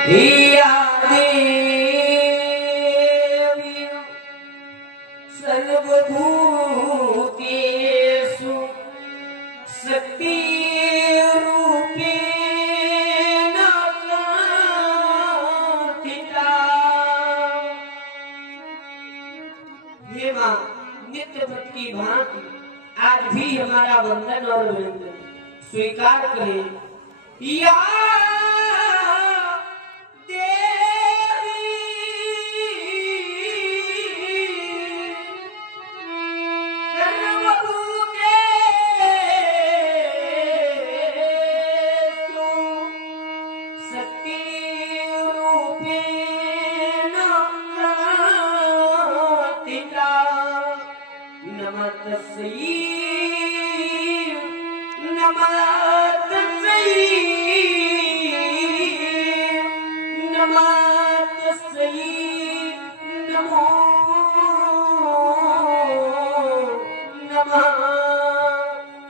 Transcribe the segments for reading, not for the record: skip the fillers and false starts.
हिया देवी सर्वभूतेषु शक्तिरूपेण स्थिता। हे मां, नित्य व्रत की भांति आज भी हमारा वंदन और अभिनंदन स्वीकार करें। या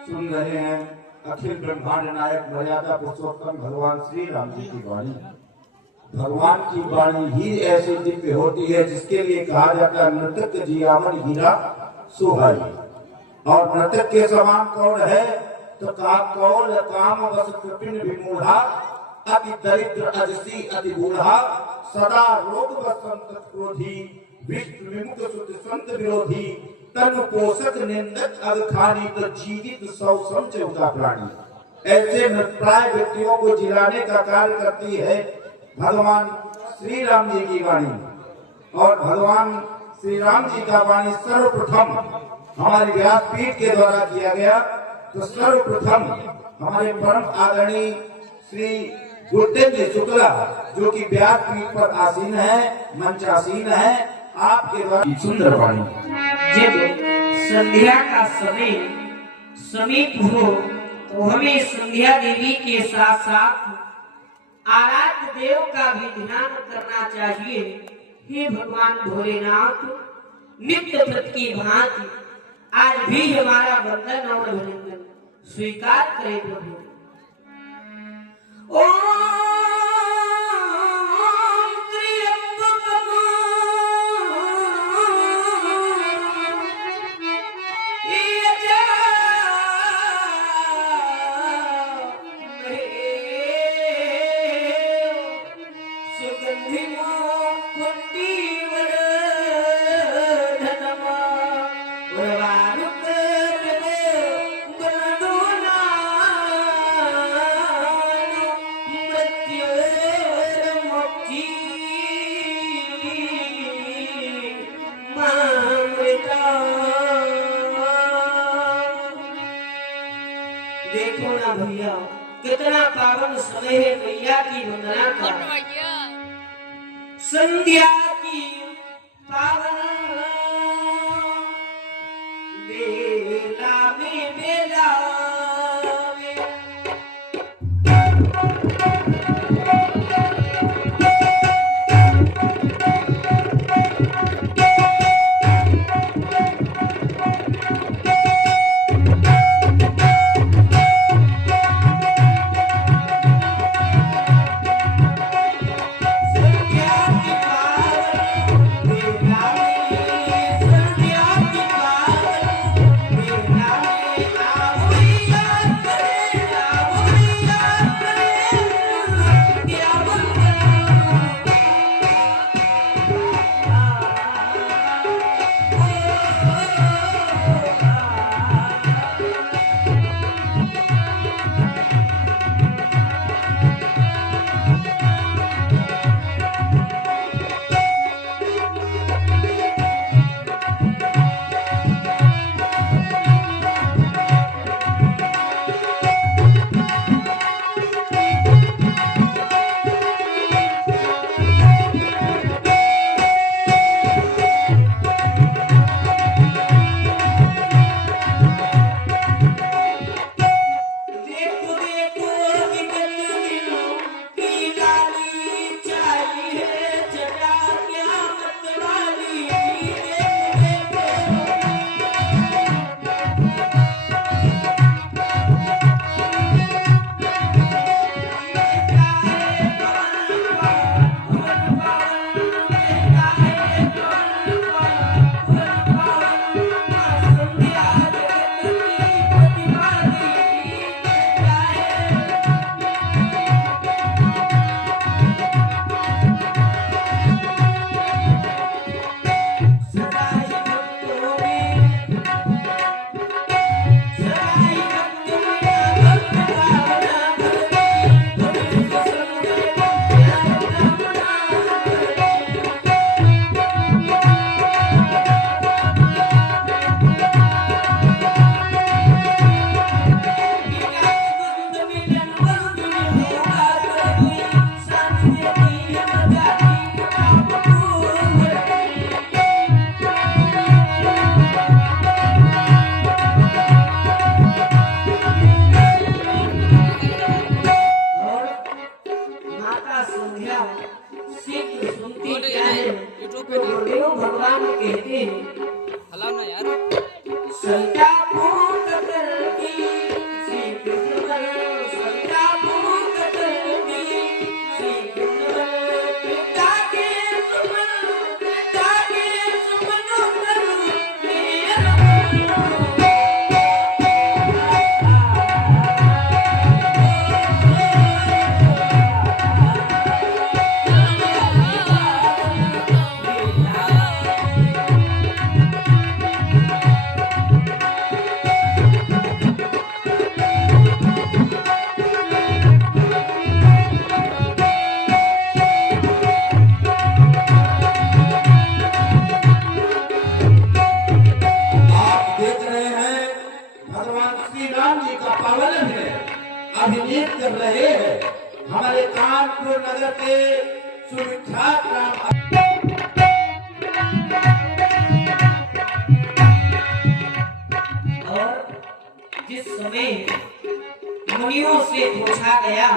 सुन रहे हैं अखिल ब्रह्मांड नायक मर्यादा पुरुषोत्तम भगवान श्री राम जी की वाणी। भगवान की वाणी ही ऐसी दिव्य होती है जिसके लिए कहा जाता है नृतक जियावन हीरा सुहाई। और नृतक के समान कौन है तो कौल काम बस कृपिन विमूढ़ा अति दरिद्र अजसी अति बूढ़ा सदा रोग बसंत क्रोधी विष्णु विमुख सुत संत विरोधी तन पोषक निंदक अगखानी तो जीवित सौ समझौता प्राणी। ऐसे मृतप्राय व्यक्तियों को जिलाने का कार्य करती है भगवान श्री राम जी की वाणी। और भगवान श्री राम जी का वाणी सर्वप्रथम हमारे व्यासपीठ के द्वारा किया गया। तो सर्वप्रथम हमारे परम आदरणीय श्री गुरुदेव शुक्ला जो कि व्यासपीठ पर आसीन है, मंचासीन है, आपके द्वारा सुंदर वाणी। जब संध्या का समय समीप हो तो हमें संध्या देवी के साथ साथ आराध्य देव का भी ध्यान करना चाहिए। हे भगवान भोलेनाथ, नित्य व्रत की भांति आज भी हमारा वंदन और अभिनंदन स्वीकार करें प्रभु। देखो ना भैया, कितना पावन समय है मैया की वंदना का। संध्या की पावन बेला में बेला में माता संध्या शीघ्र सुनती क्या है तो गुरुदेव भगवान कहते हैं संध्या भूत करती श्री कृष्ण संध्या भूत करती श्री कृष्ण पिता के सुमन करूं अभिनीत कर रहे हैं हमारे कानपुर नगर के सुविख्यात राम। और जिस समय मुनियों से पूछा गया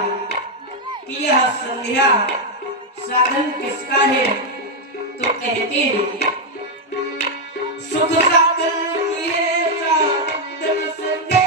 कि यह संध्या साधन किसका है तो कहते हैं सुख साधन किए साधन संध्या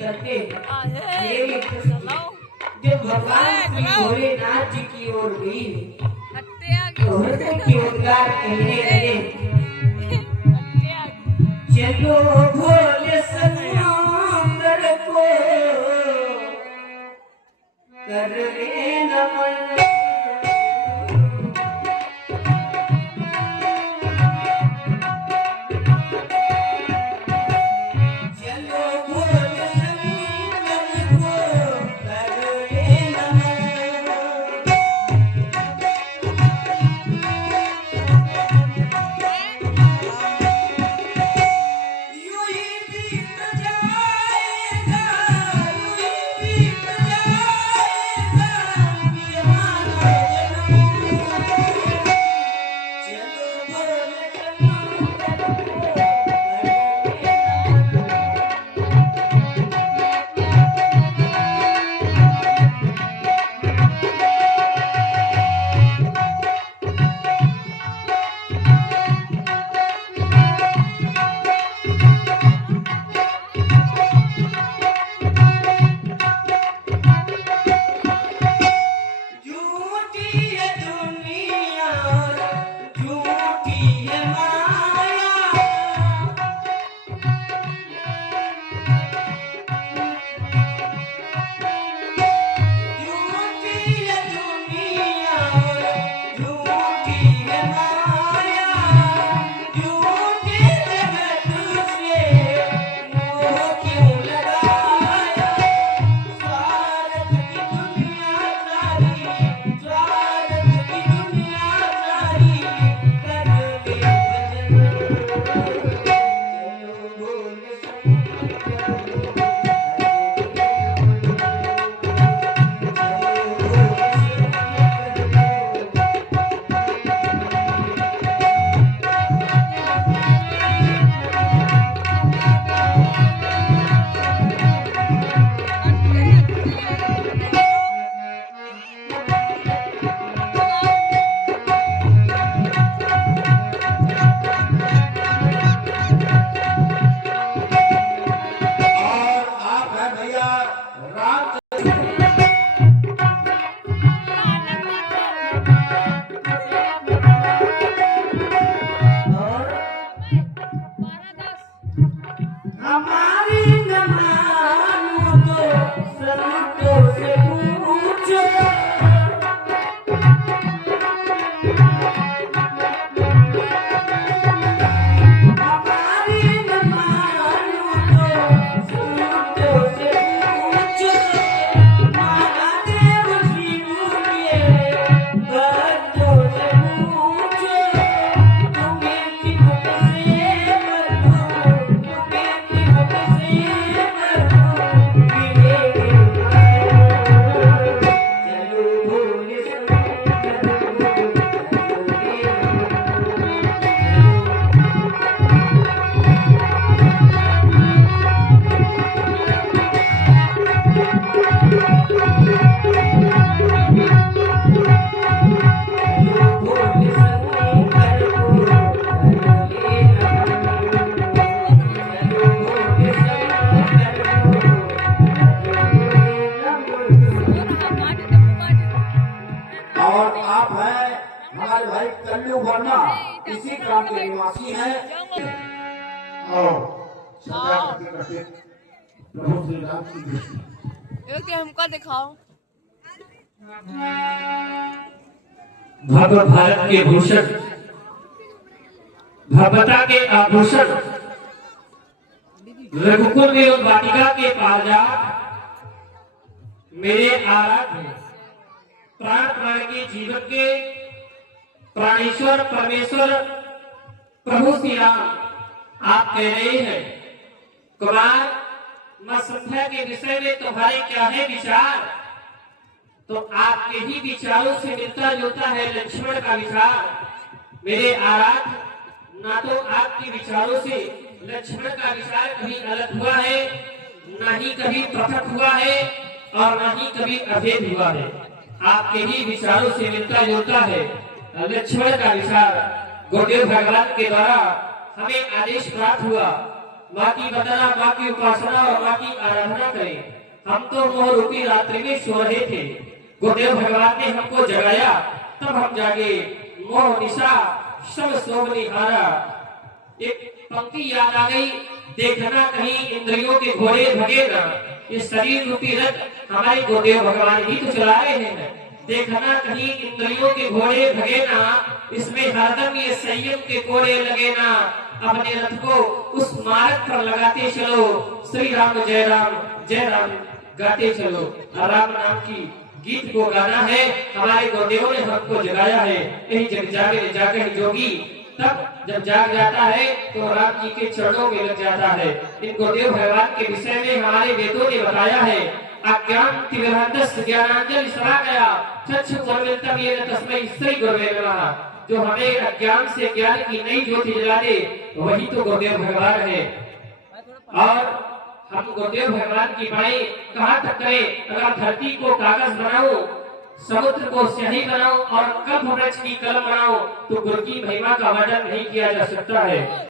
करते जब भगवान श्री भोलेनाथ जी की ओर गई तो हृदय के उद्गार कहने लगे चलो भोले समुंदर को कर ले नमन हमारी न मानो तो संतों से पूछो। हमारी न मानो तो संतों से पूछो। महादेव शिव के भक्तों से पूछो। तुम्हें किमुख से मरूं, तुम्हें किमुख से मरूं, मिलेंगे चलो भोले शंकर और आप हैं हमारे भाई कल्लू वर्मा, इसी ग्राम के निवासी हैं। और सदा करते करते प्रभु श्री राम की दृष्टि एक हमको दिखाओ। भगवत भारत के भूषण, भगवता के आभूषण, रघुकुल में वाटिका के पारिजात, मेरे आराध्य प्राण प्राण के जीवन के प्राणेश्वर परमेश्वर प्रभु श्री राम, आप कह रहे हैं कुमार, मां संध्या के विषय में तुम्हारे क्या है विचार? तो आपके ही विचारों से मिलता जुलता है लक्ष्मण का विचार। मेरे आराध्य, ना तो आपके विचारों से लक्ष्मण का विचार कभी अलग हुआ है, ना ही कभी प्रकट हुआ है, और ना ही कभी अभेद हुआ है। आपके ही विचारों से मिलता जुलता है लक्ष्मण का विचार। गुरुदेव भगवान के द्वारा हमें आदेश प्राप्त हुआ, माँ की वंदना, माँ की उपासना और माँ की आराधना करें। हम तो मोह रूपी रात्रि में सो रहे थे, गुरुदेव भगवान ने हमको जगाया, तब हम जागे। मोह निशा सब सोम निहारा। एक पंक्ति याद आ गई, देखना कहीं इंद्रियों के घोड़े भगे ना। ये शरीर रूपी रथ हमारे गुरुदेव भगवान ही तो चला रहे हैं। देखना कहीं इंद्रियों के घोड़े भगे ना, इसमें हरदम ये संयम के कोड़े लगे ना। अपने रथ को उस मार्ग पर लगाते चलो, श्री राम जय राम गाते चलो। राम नाम की गीत को गाना है, हमारे गुरुदेव ने हमको जगाया है। यही जग जागे जागे जोगी, तब जब जाग जाता है तो राम जी के चरणों में लग जाता है। इन गुरुदेव भगवान के विषय में हमारे वेदों ने बताया है, अज्ञान तिमिरंधस्य ज्ञानांजलि समागया चक्षुर्मिलितं येन तस्मै श्री गुरवे नमः। जो हमें अज्ञान से ज्ञान की नई ज्योति जला दे, वही तो गुरुदेव भगवान है। और हम गुरुदेव भगवान की बाणी कहाँ तक करें? अगर धरती को कागज बनाओ, समुद्र को स्याही बनाओ और कल्प वृक्ष की कलम बनाओ, तो गुरु की महिमा का वर्णन नहीं किया जा सकता है।